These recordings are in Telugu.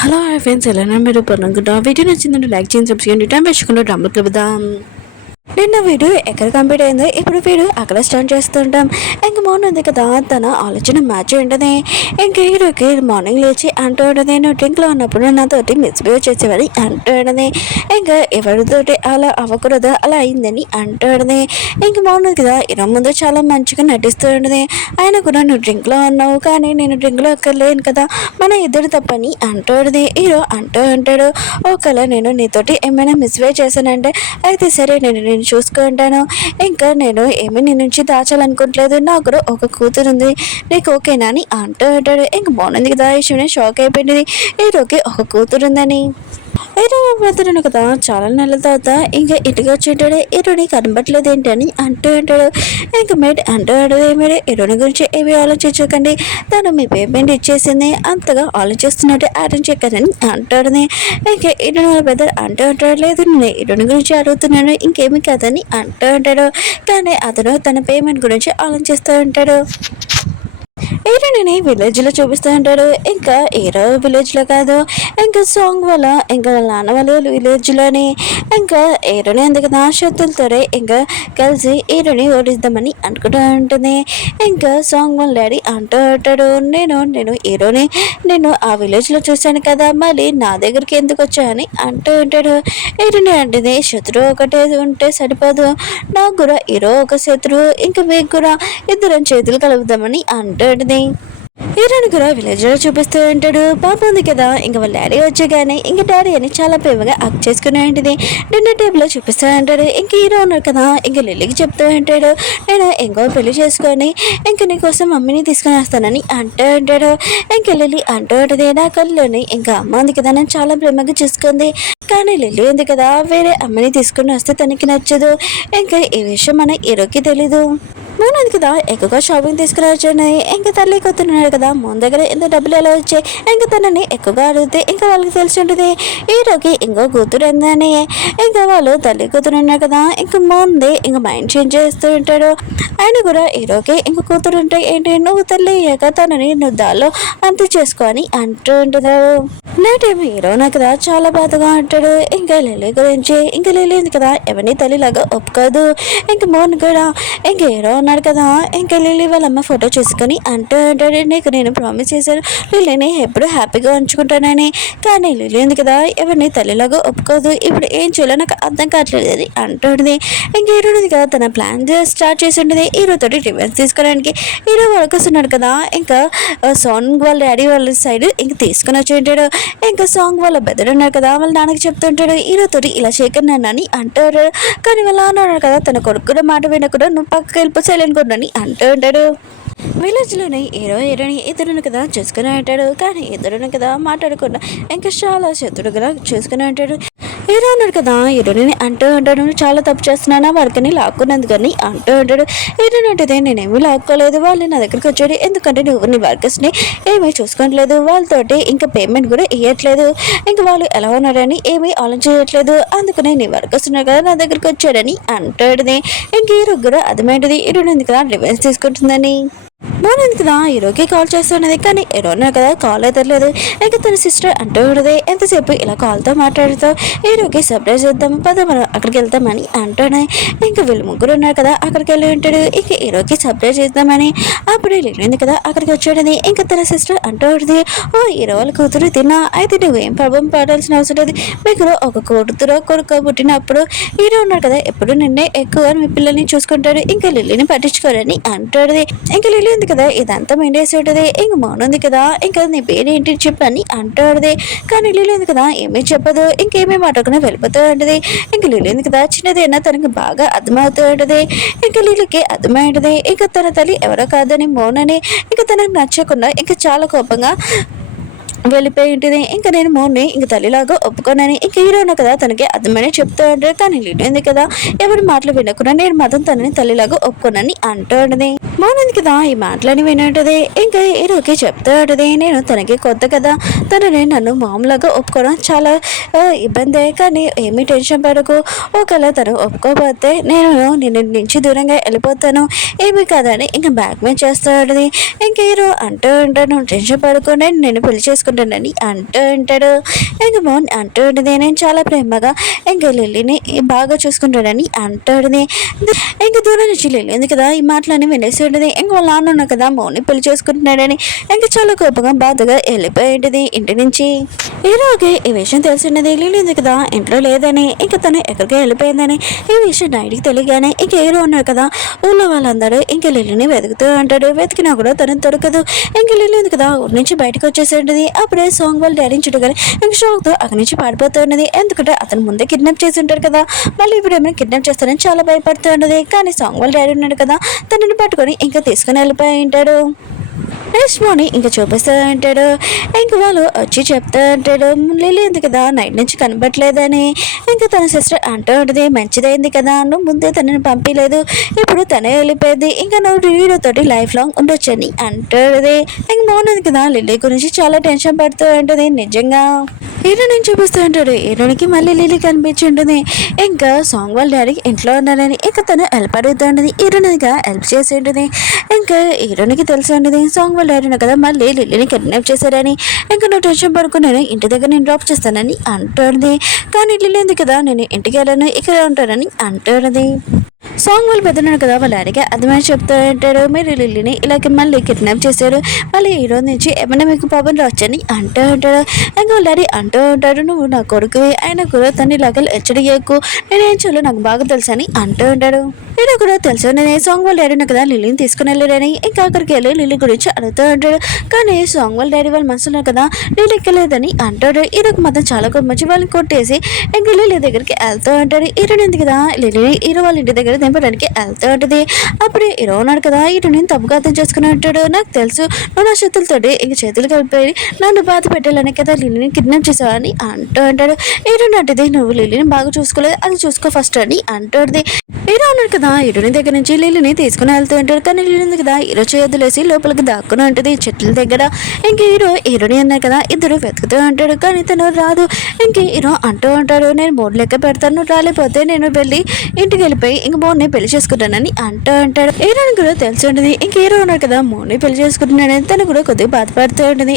హలో హాయ్ ఫ్రెండ్స్, ఎలా మీరు పనుకుంటా వీడియో నచ్చిందంటే లైక్ చేయండి, సబ్స్క్రైబ్ చేయండి, టైం వేసుకుంటూ డ్రామాలు కలుపుదాం. నిన్న వీడియో ఎక్కడ కంప్లీట్ అయిందో ఇప్పుడు వీడియో అక్కడ స్టార్ట్ చేస్తుంటాం. ఇంక మార్నింగ్ ఉంది కదా, తన ఆలోచన మ్యాచ్ ఉంటుంది. ఇంక హీరోకి మార్నింగ్ లేచి అంటూ ఉంటుంది, నువ్వు డ్రింక్లో ఉన్నప్పుడు నాతోటి మిస్బిహేవ్ చేసేవాడి అంటూ ఉంటుంది. ఇంకా ఎవరితోటి అలా అవ్వకూడదు, అలా అయిందని అంటూ ఉంటుంది. ఇంక మార్నింగ్ కదా హీరో ముందు చాలా మంచిగా నటిస్తూ ఉంటుంది. ఆయన కూడా నువ్వు డ్రింక్లో ఉన్నావు, కానీ నేను డ్రింక్లో ఎక్కర్లేను కదా, మన ఇద్దరు తప్పని అంటూ ఉంటుంది. హీరో అంటూ ఉంటాడు, ఒకవేళ నేను నీతోటి ఏమైనా మిస్బిహేవ్ చేశానంటే అయితే సరే, నేను చూసుకుంటాను. ఇంకా నేను ఏమీ నీ నుంచి దాచాలనుకోవట్లేదు, నాకు కూడా ఒక కూతురు ఉంది, నీకు ఓకేనా అని అంటూ ఉంటాడు. ఇంక బాగుంది కదా, ఈ షాక్ అయిపోయింది హీరోకి ఒక కూతురు ఉందని. హీరో బ్రదర్ కదా చాలా నెలల తర్వాత ఇంకా ఇంటికి వచ్చి ఉంటాడు. హీరోని కనబట్టలేదు ఏంటని అంటూ ఉంటాడు. ఇంకా మేడ్ అంటూ ఉంటాడు, మీరు హీరోని గురించి ఏమి ఆలోచించకండి, తను మీ పేమెంట్ ఇచ్చేసింది, అంతగా ఆలోచిస్తున్నట్టు యాక్టింగ్ చెక్కదని అంటాడని. ఇంకా హీరోని వాళ్ళ బ్రదర్ అంటూ ఉంటాడు, లేదు నేను హీరోని గురించి అడుగుతున్నాను, ఇంకేమి కాదని అంటూ ఉంటాడు. కానీ అతను తన పేమెంట్ గురించి ఆలోచిస్తూ ఉంటాడు. హీరోని విలేజ్లో చూపిస్తూ ఉంటాడు. ఇంకా హీరో విలేజ్లో కాదు, ఇంకా సాంగ్ వల్ల ఇంకా వాళ్ళ నాన్న వాళ్ళ విలేజ్లోని. ఇంకా హీరోని ఎందుకు నా శత్రులతోనే ఇంకా కలిసి హీరోని ఓడిద్దామని అనుకుంటూ ఉంటుంది. ఇంకా సాంగ్ వాళ్ళ డాడీ అంటూ ఉంటాడు, నేను హీరోని నేను ఆ విలేజ్లో చూశాను కదా, మళ్ళీ నా దగ్గరికి ఎందుకు వచ్చాయని అంటూ ఉంటాడు. హీరోని అంటే శత్రువు ఒకటే ఉంటే సరిపోదు, నాకు కూడా హీరో ఒక శత్రువు, ఇంకా మీకు కూడా ఇద్దరం చేతులు కలుపుదామని అంటుంది. హీరోని కూడా విలేజ్ లో చూపిస్తూ ఉంటాడు. పాప ఉంది కదా, ఇంకా వాళ్ళ డాడీ వచ్చేగానే ఇంకా డాడీ అని చాలా ప్రేమగా అక్ చేసుకునే ఉంటుంది. డిన్నర్ టేబుల్ లో చూపిస్తూ ఉంటాడు. ఇంక హీరో ఉన్నారు కదా, ఇంకా లిల్లీకి చెప్తూ ఉంటాడు, నేను ఇంకో పెళ్లి చేసుకొని ఇంక నీకోసం మమ్మీని తీసుకుని వస్తానని అంటూ ఉంటాడు. ఇంక లిల్లీ అంటూ ఉంటుంది, నా కళ్ళలోని ఇంకా అమ్మ ఉంది కదా, నన్ను చాలా ప్రేమగా చూసుకుంది, కానీ లిల్లీ ఉంది కదా, వేరే అమ్మని తీసుకుని వస్తే తనకి నచ్చదు. ఇంకా ఈ విషయం మన హీరోకి తెలీదు. మూడు కదా ఎక్కువగా షాపింగ్ తీసుకుని వచ్చాయి. ఇంకా తల్లి కూతురున్నాడు కదా, ముందు దగ్గర ఎంత డబ్బులు ఎలా వచ్చాయి, ఇంకా తనని ఎక్కువగా అడిగితే ఇంకా వాళ్ళకి తెలిసి ఉంటుంది హీరోకి ఇంకో కూతురు ఎందని. ఇంకా వాళ్ళు తల్లి కూతురు ఉన్నారు కదా, ఇంకా ముందే ఇంకా మైండ్ చేంజ్ చేస్తూ ఉంటాడు. ఆయన కూడా హీరోకి ఇంకో కూతురు ఉంటే ఏంటి, నువ్వు తల్లి అయ్యాక తనని నువ్వు దాల్లో అంత చేసుకొని అంటూ ఉంటున్నాడు. నేటేమో హీరోనా కదా చాలా బాధగా అంటాడు. ఇంకా లిల్లీ గురించి, ఇంకా లిల్లీ ఉంది కదా ఎవరిని తల్లిలాగా ఒప్పుకోదు. ఇంకా మోన్ కూడా ఇంకా హీరో ఉన్నాడు కదా, ఇంకా లిల్లీ వాళ్ళ అమ్మ ఫోటో చూసుకొని అంటూ ఉంటాడు, నీకు నేను ప్రామిస్ చేశాను లిల్లీని ఎప్పుడు హ్యాపీగా ఉంచుకుంటానని, కానీ లిల్లీ ఉంది కదా ఎవరిని తల్లిలాగా ఒప్పుకోదు, ఇప్పుడు ఏం చేయాలో నాకు అర్థం కావట్లేదు అని అంటుంది. ఇంకా హీరో ఉంది కదా తన ప్లాన్ స్టార్ట్ చేసి ఉంటుంది హీరోతోటి రివెన్స్ తీసుకోవడానికి. హీరో వరకొస్తున్నాడు కదా, ఇంకా సాంగ్ వాళ్ళ డాడీ వాళ్ళ సైడ్ ఇంకా తీసుకుని వచ్చి ఉంటాడు. ఇంకా సాంగ్ వాళ్ళ బెదర్ ఉన్నారు కదా, వాళ్ళ నాన్నకి చెప్తుంటాడు హీరోతోటి ఇలా చేయకని అని అంటాడు. కానీ వాళ్ళ నాన్న ఉన్నాడు కదా, తన కొడుకు కూడా మాట వినకుండా నువ్వు పక్కకి వెళ్ళిపో సైలెంట్ కూడా అని అంటూ ఉంటాడు. విలేజ్లోనే హీరోని ఇద్దరును కదా చూసుకుని ఉంటాడు, కానీ ఇద్దరును కదా మాట్లాడకుండా ఇంకా చాలా శత్రుడుగా చూసుకుని ఉంటాడు. హీరో ఉన్నాడు కదా, హీరోని అంటూ ఉంటాడు, చాలా తప్పు చేస్తున్నానా వాడికని లాక్కున్నందుకని అంటూ ఉంటాడు. హీరోని అంటే నేనేమీ లాక్కోలేదు, వాళ్ళు నా దగ్గరికి వచ్చాడు, ఎందుకంటే నువ్వు నీ వర్కర్స్ని ఏమీ చూసుకోవట్లేదు, వాళ్ళతోటి ఇంకా పేమెంట్ కూడా ఇవ్వట్లేదు, ఇంకా వాళ్ళు ఎలా ఉన్నారని ఏమీ ఆలోచించట్లేదు, అందుకనే నీ వర్కర్స్ ఉన్నారు కదా నా దగ్గరికి వచ్చాడని అంటాడుది. ఇంక హీరో కూడా అర్థమైంది హీరోని ఉంది కదా రివెన్స్ తీసుకుంటుందని. మోనంది కదా హీరోకి కాల్ చేస్తున్నది, కానీ హీరో ఉన్నారు కదా కాల్ ఎదరలేదు. ఇంకా తన సిస్టర్ అంటూ ఉండదు, ఎంతసేపు ఇలా కాల్తో మాట్లాడుతూ హీరోకి సర్ప్రైజ్ చేద్దాం పద మనం అక్కడికి వెళ్తామని అంటాడు. ఇంకా వీళ్ళు ముగ్గురు ఉన్నారు కదా అక్కడికి వెళ్ళి ఉంటాడు, ఇంక హీరోకి సర్ప్రైజ్ చేద్దామని. అప్పుడే వెళ్ళింది కదా అక్కడికి వచ్చాడని. ఇంకా తన సిస్టర్ అంటూ ఉంటుంది, ఓ హీరో వాళ్ళ కూతురు తిన్నా, అయితే నువ్వేం ప్రాబ్లం పడాల్సిన అవసరం లేదు, మీకు ఒక కూతురు కొడుకు పుట్టినప్పుడు హీరో ఉన్నాడు కదా ఎప్పుడు నిన్నే ఎక్కువ మీ పిల్లల్ని చూసుకుంటాడు, ఇంకా లిల్లీని పట్టించుకోరని అంటాడు. ఇంకా లిల్లీ ఉంది కదా ఇదంతా మెండేసి ఉంటుంది. ఇంక మౌనుంది కదా, ఇంకా నీ పేరు ఏంటి చెప్పని అంటాడుది. కానీ లిల్లీ ఉంది కదా ఏమీ చెప్పదు, ఇంకేమీ మాట్లాడకుండా వెళ్ళిపోతూ ఉంటుంది. ఇంక లిల్లీ ఉంది కదా చిన్నదైనా తనకి బాగా అర్థమవుతూ ఉంటుంది. ఇంకా లిల్లీకి అర్థమైంటుంది ఇంకా తన తల్లి ఎవరో కాదని మౌనని. ఇంకా తనకు నచ్చకుండా ఇంకా చాలా కోపంగా వెళ్ళిపోయి ఉంటుంది. ఇంకా నేను మోన్ని ఇంక తల్లిలాగా ఒప్పుకోనని. ఇంక హీరోను కదా తనకి అర్థమని చెప్తూ ఉంటాడు, కానీ లిల్లి కదా ఎవరి మాటలు వినకుండా నేను మాత్రం తనని తల్లిలాగా ఒప్పుకోనని అంటూ ఉంటుంది. మౌనంది కదా ఈ మాటలని వినంటది. ఇంకా హీరోకి చెప్తూ ఉంటుంది, నేను తనకి కొత్త కదా, తనని నన్ను మామూలుగా ఒప్పుకోవడం చాలా ఇబ్బంది, కానీ ఏమీ టెన్షన్ పడకు, ఒకవేళ తను ఒప్పుకోకపోతే నేను నిన్ను నుంచి దూరంగా వెళ్ళిపోతాను, ఏమీ కాదని ఇంకా బ్యాక్ మీద చేస్తూ ఉంటుంది. ఇంక హీరో అంటూ ఉంటాను టెన్షన్ పడుకోండి, నేను పెళ్లి చేసుకున్నాను చేసుకుంటానని అంటూ ఉంటాడు. ఇంక మోహన్ అంటూ ఉంటుంది, నేను చాలా ప్రేమగా ఇంకా లిల్లీని బాగా చూసుకుంటాడని అంటాడుని. ఇంక దూరం నుంచి లిల్లీ ఉంది కదా ఈ మాటలన్నీ వినేసి ఉంటుంది. ఇంక వాళ్ళ నాన్న ఉన్నా కదా మోహన్ని పెళ్లి చేసుకుంటున్నాడని ఇంకా చాలా కోపంగా బాధగా వెళ్ళిపోయి ఉంటుంది ఇంటి నుంచి. హీరోకి ఈ విషయం తెలిసినది లిల్లీ ఉంది కదా ఇంట్లో లేదని ఇంకా తను ఎక్కడికి వెళ్ళిపోయిందని ఈ విషయం నైట్కి తెలియగానే ఇంక హీరో ఉన్నారు కదా ఊళ్ళో వాళ్ళందరూ ఇంక లిల్లీని వెతుకుతూ ఉంటాడు. వెతికినా కూడా తను దొరకదు. ఇంక లిల్లీ ఉంది కదా ఊరి నుంచి బయటకు వచ్చేసి ఉంటుంది. అప్పుడే సాంగ్ వాళ్ళు డాడీని చుట్టగానే ఇంక షాక్తో అక్కడి నుంచి పారిపోతూ ఉన్నది. ఎందుకంటే అతను ముందే కిడ్నాప్ చేసి ఉంటారు కదా, మళ్ళీ ఇప్పుడు ఏమైనా కిడ్నాప్ చేస్తారని చాలా భయపడుతూ ఉన్నది. కానీ సాంగ్ వాళ్ళ డాడీ ఉన్నాడు కదా తనని పట్టుకొని ఇంకా తీసుకుని వెళ్ళిపోయి ఉంటాడు. నెక్స్ట్ మార్నింగ్ ఇంకా చూపిస్తూ ఉంటాడు. ఇంక వాళ్ళు వచ్చి చెప్తూ ఉంటాడు లిల్లీ ఉంది కదా నైట్ నుంచి కనబట్టలేదని. ఇంకా తన సిస్టర్ అంటూ ఉంటుంది, మంచిదైంది కదా నువ్వు ముందే తనని పంపించలేదు, ఇప్పుడు తనే వెళ్ళిపోయింది, ఇంకా నువ్వు హీరోతోటి లైఫ్ లాంగ్ ఉండొచ్చని అంటుంది. ఇంక మౌన్ ఉంది కదా లిల్లీ గురించి చాలా టెన్షన్ పడుతూ ఉంటుంది. నిజంగా హీరోని చూపిస్తూ ఉంటాడు. హీరోనికి మళ్ళీ లిల్లీ కనిపించి ఉంటుంది. ఇంకా సాంగ్ వాళ్ళ డాడీకి ఇంట్లో ఉన్నారని ఇంకా తను హెల్ప్ అడుగుతూ ఉంటుంది. హీరోనిగా హెల్ప్ చేసి ఉంటుంది. ఇంకా హీరోనికి తెలిసి ఉంటుంది సాంగ్ వాళ్ళ డాడీ కదా మళ్ళీ లిల్లీని కిడ్నాప్ చేశారని. ఇంకా నువ్వు టెన్షన్ పడుకున్నాను ఇంటి దగ్గర నేను డ్రాప్ చేస్తానని అంటుంది. కానీ లిల్లీ ఉంది కదా నేను ఇంటికి వెళ్ళను ఇక్కడ ఉంటానని అంటుంది. సాంగ్ వాళ్ళు పెద్దన్నాడు కదా వాళ్ళ డాడీకి అర్థమని చెప్తూ ఉంటాడు, మీరు లిల్లీని ఇలాగే మళ్ళీ కిడ్నాప్ చేశారు, మళ్ళీ ఈ రోజు నుంచి ఏమైనా మీకు పాపం రావచ్చని అంటూ ఉంటాడు. ఇంకా వాళ్ళ డాడీ అంటూ ఉంటాడు, నువ్వు నా కొడుకు ఆయన కూడా తను ఇలాగ హెచ్చడియకు, నేనేం చూడలేదు నాకు బాగా తెలుసు అని అంటూ ఉంటాడు. నేను కూడా తెలుసు నేను సాంగ్ వాళ్ళ డాడీని కదా లిల్లీని తీసుకుని వెళ్ళాడని. ఇంకా అక్కడికి వెళ్ళి లిల్లీ గురించి అడుగుతూ ఉంటాడు. కానీ సాంగ్ వాళ్ళ డాడీ వాళ్ళ మనసులో కదా లిల్లీ ఎక్కలేదని అంటాడు. ఈరోజు మాత్రం చాలా మంచి వాళ్ళని కొట్టేసి ఇంకా లిల్లీ దగ్గరికి వెళ్తూ ఉంటాడు. హీరోని ఉంది కదా లిల్లీ హీరో వాళ్ళ ఇంటి దగ్గర దింపడానికి వెళ్తూ ఉంటుంది. అప్పుడే హీరో ఉన్నాడు కదా ఇటు నేను తప్పుగా అర్థం చేసుకుని ఉంటాడు. నాకు తెలుసు నువ్వు నా చేతులతోటి ఇంక చేతులు కలిపి నన్ను బాధ పెట్టాలని కదా లిల్లీని కిడ్నాప్ చేసావని అంటూ ఉంటాడు. హీరో అంటది నువ్వు లిల్లీని బాగా చూసుకోలేదు అది చూసుకో ఫస్ట్ అని అంటుంది. హీరో ఉన్నాడు కదా హీరోని దగ్గర నుంచి లిల్లీని తీసుకుని వెళ్తూ ఉంటాడు. కానీ లిల్లీ ఉంది కదా హీరో చేయొద్దులేసి లోపలికి దాక్కుని ఉంటుంది చెట్ల దగ్గర. ఇంక హీరోని అన్నారు కదా ఇద్దరు వెతుకుతూ ఉంటాడు. కానీ తను రాదు. ఇంక హీరో అంటూ ఉంటాడు నేను మూడు లెక్క పెడతాను రాలేకపోతే నేను వెళ్ళి ఇంటికి వెళ్ళిపోయి ఇంక మోన్ని పెళ్లి చేసుకుంటానని అంటూ ఉంటాడు. హీరోని కూడా తెలిసి ఉంటుంది. ఇంక హీరో ఉన్నాడు కదా మోన్ని పెళ్లి చేసుకుంటున్నాడని తను కూడా కొద్దిగా బాధపడుతూ ఉంటుంది.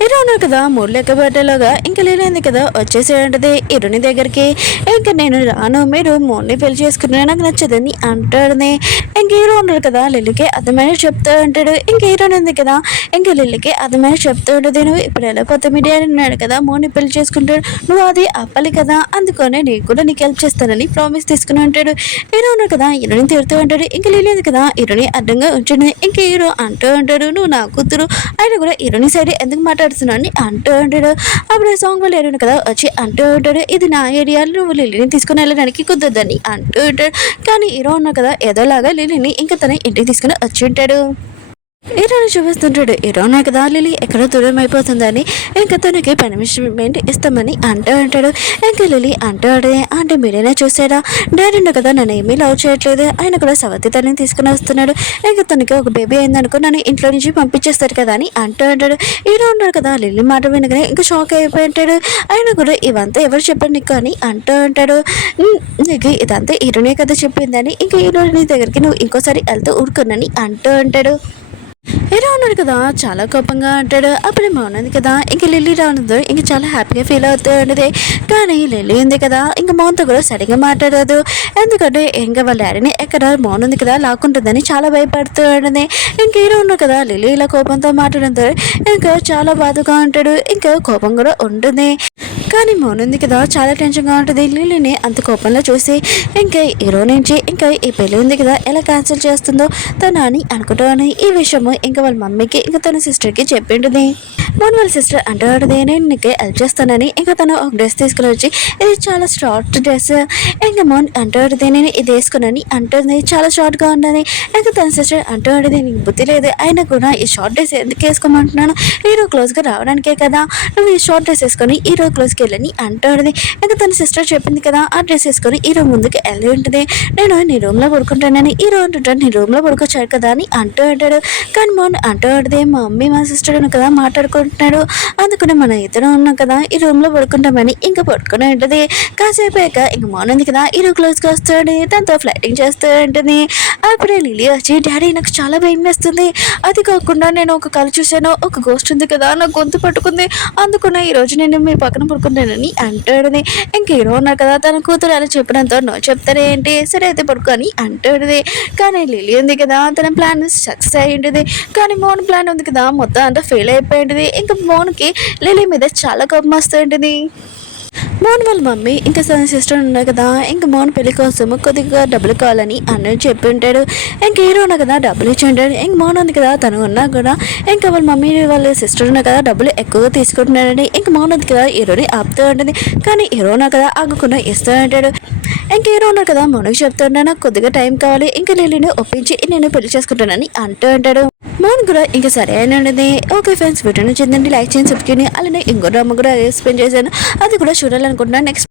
హీరో ఉన్నాడు కదా మూడు లెక్క పెట్టేలోగా ఇంకా లేనింది కదా వచ్చేసి ఉంటుంది హీరోని దగ్గరికి. ఇంకా నేను రాను మీరు మోన్ని పెళ్లి చేసుకున్నా నాకు నచ్చదని అంటాడుని. ఇంక హీరో ఉన్నాడు కదా లిల్లీకి అర్థమైన చెప్తూ ఉంటాడు. ఇంక హీరోని ఉంది కదా ఇంకా లిల్లీకి అర్థమైన చెప్తూ ఉంటుంది నువ్వు ఇప్పుడు వెళ్ళిపోతే మీ డాడీ ఉన్నాడు కదా మోన్ని పెళ్లి చేసుకుంటాడు నువ్వు అది అప్పాలి కదా అందుకనే నీకు కూడా నీకు హెల్ప్ చేస్తానని ప్రామిస్ తీసుకుని ఉంటాడు. హీరో ఉన్నాడు కదా హీరోని తిడుతూ ఉంటాడు. ఇంకా లిల్లీ ఉంది కదా హీరోని అడ్డంగా ఉంచండి. ఇంక హీరో అంటూ ఉంటాడు నువ్వు నా కూతురు ఆయన కూడా హీరోని సైడ్ ఎందుకు మాట్లాడుతున్నావు అని అంటూ ఉంటాడు. అప్పుడు సాంగ్ వాళ్ళు ఏరియా కదా వచ్చి అంటూ ఉంటాడు ఇది నా ఏరియా నువ్వు లిల్లీని తీసుకుని వెళ్ళడానికి కుదరదని అంటూ ఉంటాడు. కానీ హీరో ఉన్నా కదా ఏదోలాగా లిల్లీని ఇంకా తన ఇంటికి తీసుకుని వచ్చి ఉంటాడు. హీరోని చూపిస్తుంటాడు. హీరోనే కదా లిల్లీ ఎక్కడో దూరం అయిపోతుందని ఇంకా తనకి పనిష్మెంట్ ఇస్తామని అంటూ ఉంటాడు. ఇంకా లిల్లీ అంటూ ఉంటుంది అంటే మీరైనా చూసారా డాడీ ఉన్న కదా నన్ను ఏమీ లవ్ చేయట్లేదు ఆయన కూడా సవతి తనని తీసుకుని వస్తున్నాడు ఇంకా తనకి ఒక బేబీ అయిందనుకో నన్ను ఇంట్లో నుంచి పంపించేస్తారు కదా అని అంటూ ఉంటాడు. హీరో ఉన్నాడు కదా లిల్లీ మాట వినగానే ఇంకా షాక్ అయిపోయి ఉంటాడు. ఆయన కూడా ఇవంతా ఎవరు చెప్పారు నీకు అని అంటూ ఉంటాడు. నీకు ఇదంతా హీరోనే కదా చెప్పిందని ఇంకా హీరోని దగ్గరికి నువ్వు ఇంకోసారి వెళ్తూ ఊరుకున్నాని అంటూ ఉంటాడు. హీరో ఉన్నాడు కదా చాలా కోపంగా అంటాడు. అప్పుడే మౌనంది కదా ఇంక లిల్లీ రానుందో ఇంక చాలా హ్యాపీగా ఫీల్ అవుతూ ఉండేది. కానీ లిల్లీ ఉంది కదా ఇంక మౌన్తో కూడా సరిగ్గా మాట్లాడదు. ఎందుకంటే ఇంకా వాళ్ళ డాడీని ఎక్కడ మౌన్ ఉంది కదా లాక్కుంటుందని చాలా భయపడుతూ ఉండేది. ఇంక హీరో ఉన్నాడు కదా లిల్లీ ఇలా కోపంతో మాట్లాడంతో ఇంకా చాలా బాధగా ఉంటాడు. ఇంకా కోపం కూడా ఉంటుంది. కానీ మౌన్ ఉంది కదా చాలా టెన్షన్గా ఉంటుంది. లిల్లీని అంత కోపంలో చూసి ఇంకా హీరో నుంచి ఇంకా ఈ పెళ్ళి ఉంది కదా ఎలా క్యాన్సిల్ చేస్తుందో తను అని అనుకుంటాను. ఈ విషయము ఇంకా వాళ్ళ మమ్మీకి ఇంకా తన సిస్టర్కి చెప్పింటుంది. మౌన్ వాళ్ళ సిస్టర్ అంటాడు నేను నీకు హెల్ప్ చేస్తానని ఇంకా తను ఒక డ్రెస్ తీసుకుని వచ్చి ఇది చాలా షార్ట్ డ్రెస్ ఇంకా మౌన్ అంటాడు నేను ఇది వేసుకున్నాను అంటుంది చాలా షార్ట్గా ఉన్నది. ఇంకా తన సిస్టర్ అంటాడు నీకు బుద్ధి లేదు అయినా కూడా ఈ షార్ట్ డ్రెస్ ఎందుకు వేసుకోమంటున్నాను హీరో క్లోజ్గా రావడానికే కదా నువ్వు ఈ షార్ట్ డ్రెస్ వేసుకొని హీరో క్లోజ్కి ముందుకు వెళ్ళని అంటాడు. ఇంకా తన సిస్టర్ చెప్పింది కదా ఆ డ్రెస్ వేసుకొని ఈ రూమ్ ముందుకు వెళ్ళి ఉంటుంది. నేను నీ రూమ్లో పడుకుంటానని ఈ రోజు ఉంటాను నీ రూమ్లో పడుకోవచ్చాడు కదా అని అంటూ ఉంటాడు. కానీ మోన్ అంటూ ఉంటుంది మా మమ్మీ మా సిస్టర్ కదా మాట్లాడుకుంటున్నాడు, అందుకనే మన ఇద్దరం ఉన్నాం కదా ఈ రూమ్లో పడుకుంటామని ఇంకా పడుకుని ఉంటుంది. కాసేపు అయ్యాక ఇంక మోన్ ఉంది కదా ఈ రూమ్ క్లోజ్గా వస్తాడు, తనతో ఫ్లైటింగ్ చేస్తూ ఉంటుంది. అప్పుడే లిలీ వచ్చి డాడీ నాకు చాలా భయం వేస్తుంది, అది కాకుండా నేను ఒక కళ చూశాను, ఒక గోస్ట్ ఉంది కదా నా గొంతు పట్టుకుంది, అందుకునే ఈరోజు నేను మీ పక్కన పడుకుంటానని అంటాడుది. ఇంక హీరో ఉన్నారు కదా తన కూతురు అలా చెప్పడంతో నో చెప్తారే ఏంటి సరే అయితే పడుకొని అంటాడుది. కానీ లిలీ ఉంది కదా తన ప్లాన్ సక్సెస్ అయ్యి ఉంటుంది. కానీ మోన్ ప్లాన్ ఉంది కదా మొత్తం అంతా ఫెయిల్ అయిపోయింది. ఇంకా మోన్కి లిలీ మీద చాలా కోపం వస్తుంటుంది. మోన్ వాళ్ళ మమ్మీ ఇంకా తన సిస్టర్ ఉన్నారు కదా ఇంకా మోన్ పెళ్లి కోసం కొద్దిగా డబ్బులు కావాలని అన్నది చెప్పి ఉంటాడు. ఇంక హీరో ఉన్నా కదా డబ్బులు ఇచ్చి ఉంటాడు. ఇంక మోన్ ఉంది కదా తను ఉన్నా కూడా ఇంకా వాళ్ళ మమ్మీ వాళ్ళ సిస్టర్ ఉన్నా కదా డబ్బులు ఎక్కువగా తీసుకుంటున్నాడని ఇంక మోన్ ఉంది కదా హీరోని ఆపుతూ ఉంటుంది. కానీ హీరో ఉన్నా కదా ఆగకుండా ఇస్తూ ఉంటాడు. ఇంక హీరో ఉన్నారు కదా మోన్కి చెప్తూ ఉంటాడు నాకు కొద్దిగా టైం కావాలి, ఇంకా లిలీని ఒప్పించి నేను పెళ్లి చేసుకుంటానని అంటూ ఉంటాడు. మోన్ కూడా ఇంకా సరే అయినది. ఓకే ఫ్రెండ్స్ వీడియో నచ్చిందండి లైక్ చేయండి సబ్స్క్రైబ్ చేయండి. అలానే ఇంకో డ్రామా కూడా ఎక్స్ప్లెయిన్ చేశాను, అది కూడా చూడాలనుకుంటున్నాను. నెక్స్ట్